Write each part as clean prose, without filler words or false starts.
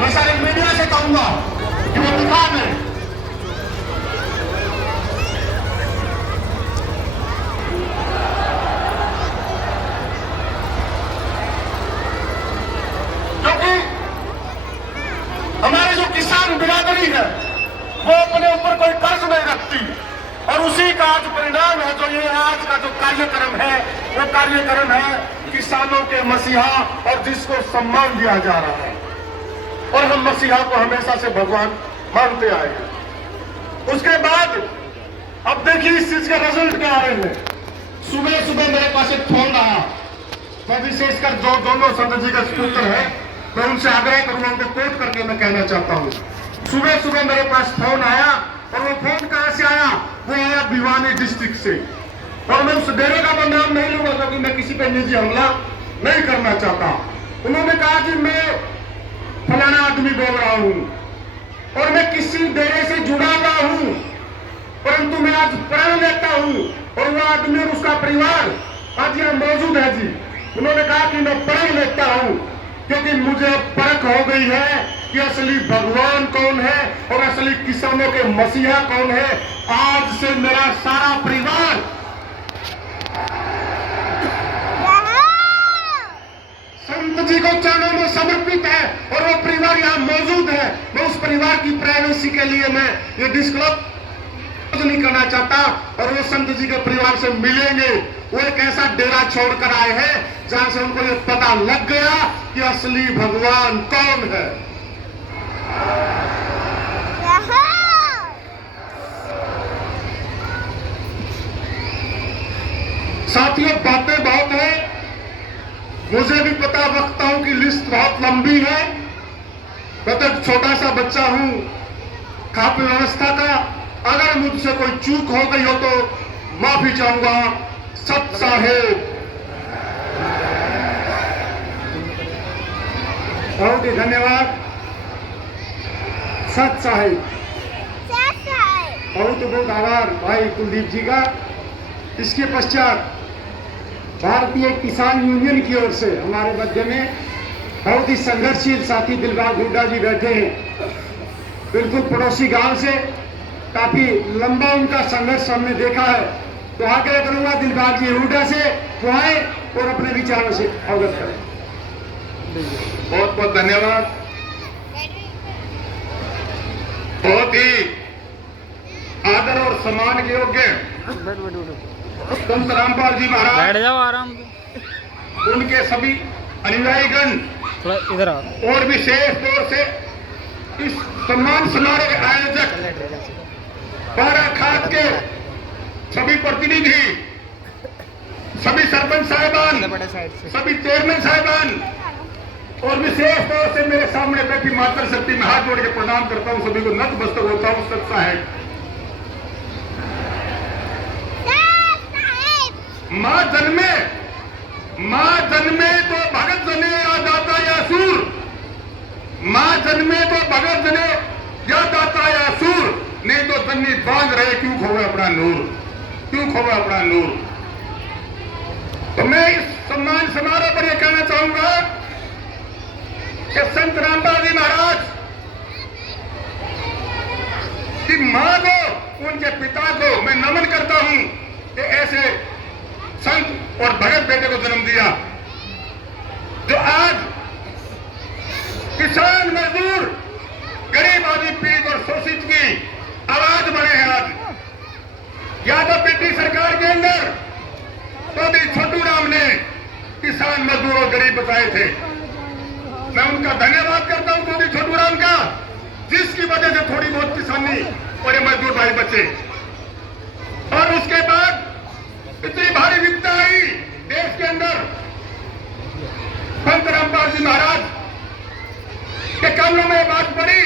मैं सारे मीडिया से कहूंगा कि वो दुकान है। क्योंकि हमारे जो किसान बिरादरी है वो अपने ऊपर कोई कर्ज नहीं रखती, और उसी का आज परिणाम है जो ये आज का जो कार्यक्रम है, वो कार्यक्रम है किसानों के मसीहा, और जिसको सम्मान दिया जा रहा है। और हम मसीहा को हमेशा से भगवान मानते आए हैं। उसके बाद अब देखिए इस चीज का रिजल्ट क्या आ रहे हैं। सुबह सुबह मेरे पास एक फोन आया, मैं विशेषकर जो दोनों संत जी का पुत्र है मैं उनसे आग्रह करूंगा, उनको कोट करके मैं कहना चाहता हूँ। सुबह सुबह मेरे पास फोन आया, और वो फोन कहां से आया? वो आया भिवानी डिस्ट्रिक्ट से। और मैं उस डेरे का नाम नहीं लूंगा क्योंकि मैं किसी पे निजी हमला नहीं करना चाहता। उन्होंने कहा कि मैं फलाना आदमी बोल रहा हूं और मैं किसी डेरे से जुड़ा हुआ हूं, परंतु मैं आज प्रण लेता हूं, और वो आदमी और उसका परिवार आज यहाँ मौजूद है जी। उन्होंने कहा कि मैं प्रण लेता हूं क्योंकि मुझे अब परख हो गई है कि असली भगवान कौन है और असली किसानों के मसीहा कौन है। आज से मेरा सारा परिवार संत जी को चरणों में समर्पित है, और वो परिवार यहाँ मौजूद है। मैं उस परिवार की प्राइवेसी के लिए मैं ये डिस्क्लोज नहीं करना चाहता, और वो संत जी के परिवार से मिलेंगे। वो एक ऐसा डेरा छोड़कर आए हैं जहां से उनको ये पता लग गया कि असली भगवान कौन है। साथियों, बातें बहुत है, मुझे भी पता, वक्ताओं की लिस्ट बहुत लंबी है। मैं तो एक छोटा सा बच्चा हूं खाद्य व्यवस्था का। अगर मुझसे कोई चूक हो गई हो तो माफी चाहूंगा। सत साहेब, बहुत ही धन्यवाद। सत साहेब, बहुत बहुत आभार भाई कुलदीप जी का। इसके पश्चात भारतीय किसान यूनियन की ओर से हमारे मध्य में बहुत ही संघर्षशील साथी दिलबाग हुड्डा जी बैठे हैं, बिल्कुल पड़ोसी गांव से। काफी लंबा उनका संघर्ष हमने देखा है, तो आग्रह करूंगा दिलबाग जी हुड्डा से वो आए और अपने विचारों से अवगत करें। बहुत बहुत धन्यवाद। बहुत ही आदर और सम्मान के योग्य संत रामपाल जी महाराज, बैठ जाओ आराम से। उनके सभी अनुयायीगण थोड़ा इधर आओ। और विशेष तौर से इस सम्मान समारोह के आयोजक बाराखात के सभी प्रतिनिधि, सभी सरपंच साहिबान, सभी चेयरमैन साहिबान, और विशेष तौर से मेरे सामने बैठी मातृ शक्ति में हाथ जोड़ के प्रणाम करता हूं, सभी को नतमस्तक होता हूं। सत साहेब, माँ जन्मे तो भगत जने या दाता या सूर, माँ जन्मे तो भगत जने या दाता या सूर, नहीं तो जन्नी बांध रहे क्यों खोवे अपना नूर, क्यों खोवे अपना नूर। तो मैं इस सम्मान समारोह पर यह कहना चाहूंगा कि संत रामपाल जी महाराज की मां को, उनके पिता को मैं नमन करता हूं कि ऐसे संत और भगत बेटे को जन्म दिया, जो आज किसान, मजदूर, गरीब आदमी, पीड़ित और शोषित की आवाज बने हैं। आज यादव पीटी सरकार के अंदर तो भी छोटू राम ने किसान, मजदूर और गरीब बचाए थे। मैं उनका धन्यवाद करता हूं, तो भी छोटू राम का, जिसकी वजह से थोड़ी बहुत किसानी और ये मजदूर भाई बचे। और उसके बाद इतनी भारी विपदा आई देश के अंदर, संत रामपाल जी महाराज के कानों में बात पड़ी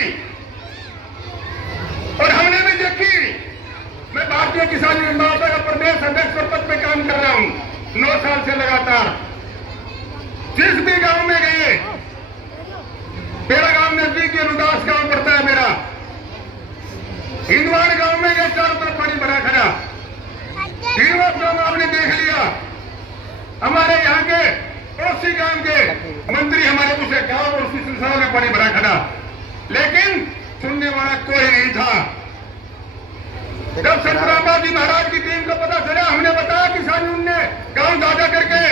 और हमने भी देखी। मैं भारतीय किसान यूनियन मोर्चा का प्रदेश अध्यक्ष पद पे काम कर रहा हूं 9 साल से लगातार। जिस भी गांव में गए, मेरा गांव नजदीक अनुदास गांव पड़ता है मेरा, हिंदवाड़ गांव में गए, चारों तरफ पानी भरा खड़ा। हिंदवाड़ गांव आपने देख लिया, हमारे यहाँ के ओसी गांव के मंत्री हमारे दूसरे गांव और उसी संस्थाओं में पानी भरा खड़ा। वाला कोई नहीं था। जब संत रामपाल जी महाराज की टीम को पता चला, हमने बताया किसान यूनियन ने गांव दादा करके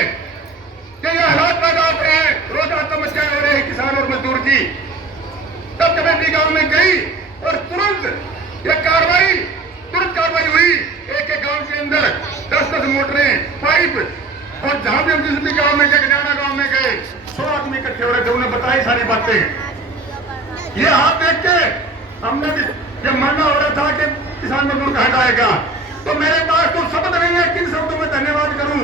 कि ये हालात पैदा हो रहे हैं, रोज आत्महत्याएं हो रही है किसान और मजदूर की। तब कमेटी गांव में गई और तुरंत कार्रवाई हुई। एक गांव के अंदर 10-10 मोटरें, पाइप, और जहां भी हम जिस भी गांव में गए, गजाना गांव में गए, 100 आदमी इकट्ठे हो रहे थे। उन्हें बताई सारी बातें। ये हाथ देख के हमने भी ये मरना हो रहा था कि किसान मजदूर का हटाएगा। तो मेरे पास तो शब्द नहीं है किन शब्दों में धन्यवाद करूं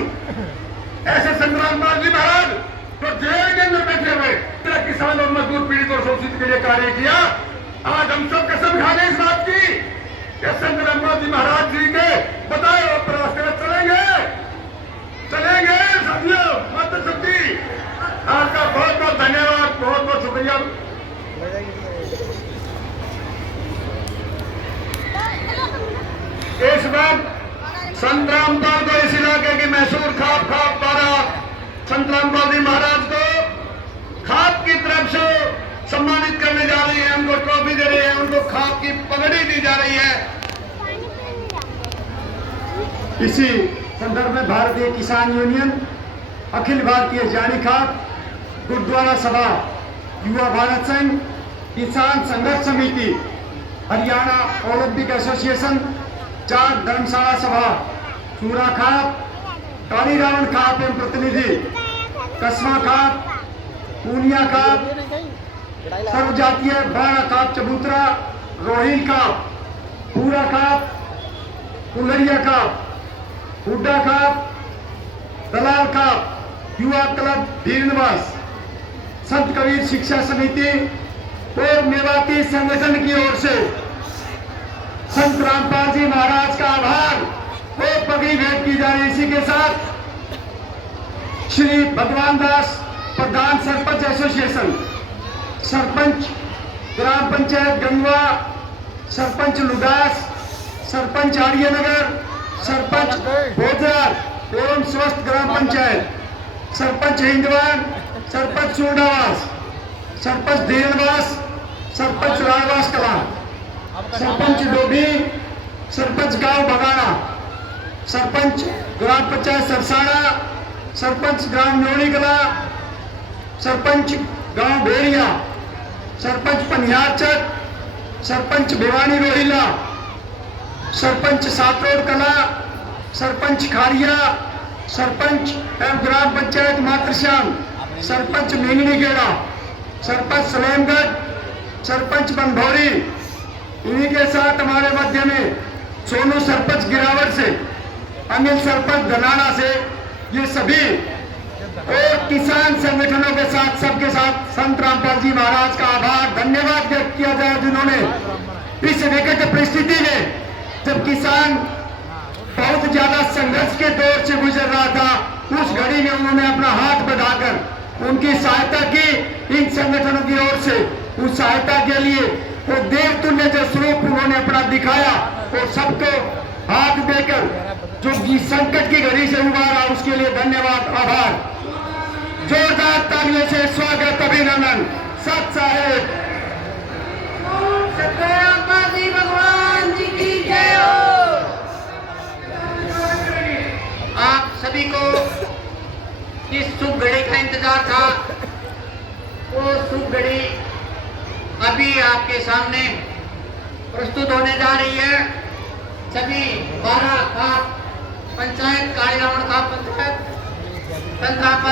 ऐसे संत रामपाल जी महाराज जो जेल के अंदर बैठे हुए किसान और मजदूर पीड़ित और शोषित के लिए कार्य किया। आज हम सब कसम खा गए इस बात की कि संत रामपाल जी महाराज जी के बताए और रास्ते में चलेंगे साथियों। माता शक्ति आपका बहुत बहुत धन्यवाद, बहुत बहुत शुक्रिया। इस बार संत रामपाल को इस इलाके की मशहूर खाप द्वारा संत रामपाल जी महाराज को खाप की तरफ से सम्मानित करने जा रही है। उनको ट्रॉफी दे रही है, उनको खाप की पगड़ी दी जा रही है। इसी संदर्भ में भारतीय किसान यूनियन, अखिल भारतीय जानी खाप, गुरुद्वारा सभा, युवा भारत संघ, किसान संघर्ष समिति, हरियाणा ओलंपिक एसोसिएशन, चार धर्मशाला सभा, चूरा खाप, काली रावण खाप एवं प्रतिनिधि, कस्बा खाप, पूनिया खाप, सर्वजातीय बाड़ा खाप चबूतरा, रोहिल खाप, पूरा खाप, कुल्लरिया खाप, हुड्डा खाप, दलाल खाप, युवा क्लब धीरनिवास, संत कबीर शिक्षा समिति और मेवाती संगठन की ओर से संत रामपाल जी महाराज का आभार और पगड़ी भेंट की जा रही। इसी के साथ श्री भगवान दास प्रधान सरपंच एसोसिएशन, सरपंच ग्राम पंचायत गंगवा, सरपंच लुडास, सरपंच आर्यनगर, सरपंच भोजराज एवं स्वस्थ ग्राम पंचायत, सरपंच हिंदवान, सरपंच चूरडावास, सरपंच धीरनवास, सरपंच राणवास कला, सरपंच डोभी, सरपंच गांव बगाना, सरपंच ग्राम पंचायत सरसाड़ा, सरपंच ग्राम न्योड़ी कला, सरपंच गांव भेड़िया, सरपंच पनियारचक, सरपंच भिवानी रोहिला, सरपंच सातरोड कला, सरपंच खारिया, सरपंच एवं ग्राम पंचायत मातृश्याम, सरपंच मेंगनी गेड़ा, सरपंच सलेमगढ़, सरपंच बनभौरी। इन्हीं के साथ हमारे मध्य में सोनू सरपंच गिरावट से, अनिल सरपंच धनाना से, ये सभी और किसान संगठनों के साथ सबके साथ संत रामपाल जी महाराज का आभार धन्यवाद व्यक्त किया जाए, जिन्होंने इस विकट परिस्थिति में जब किसान बहुत ज्यादा संघर्ष के दौर से गुजर रहा था, उस घड़ी में उन्होंने अपना हाथ बढ़ाकर उनकी सहायता की। इन संगठनों की ओर से उस सहायता के लिए वो देवतुल्य जो स्वरूप उन्होंने अपना दिखाया और सबको हाथ देकर जो संकट की घड़ी से उबारा, उसके लिए धन्यवाद, आभार। जोरदार तालियों से स्वागत, अभिनंदन। सत साहेब भगवान जी की जय हो। आप सभी को इस शुभ घड़ी का इंतजार था। वो शुभ घड़ी अभी आपके सामने प्रस्तुत होने जा रही है। सभी 12 खाप पंचायत, काली रावण खाप पंचायत,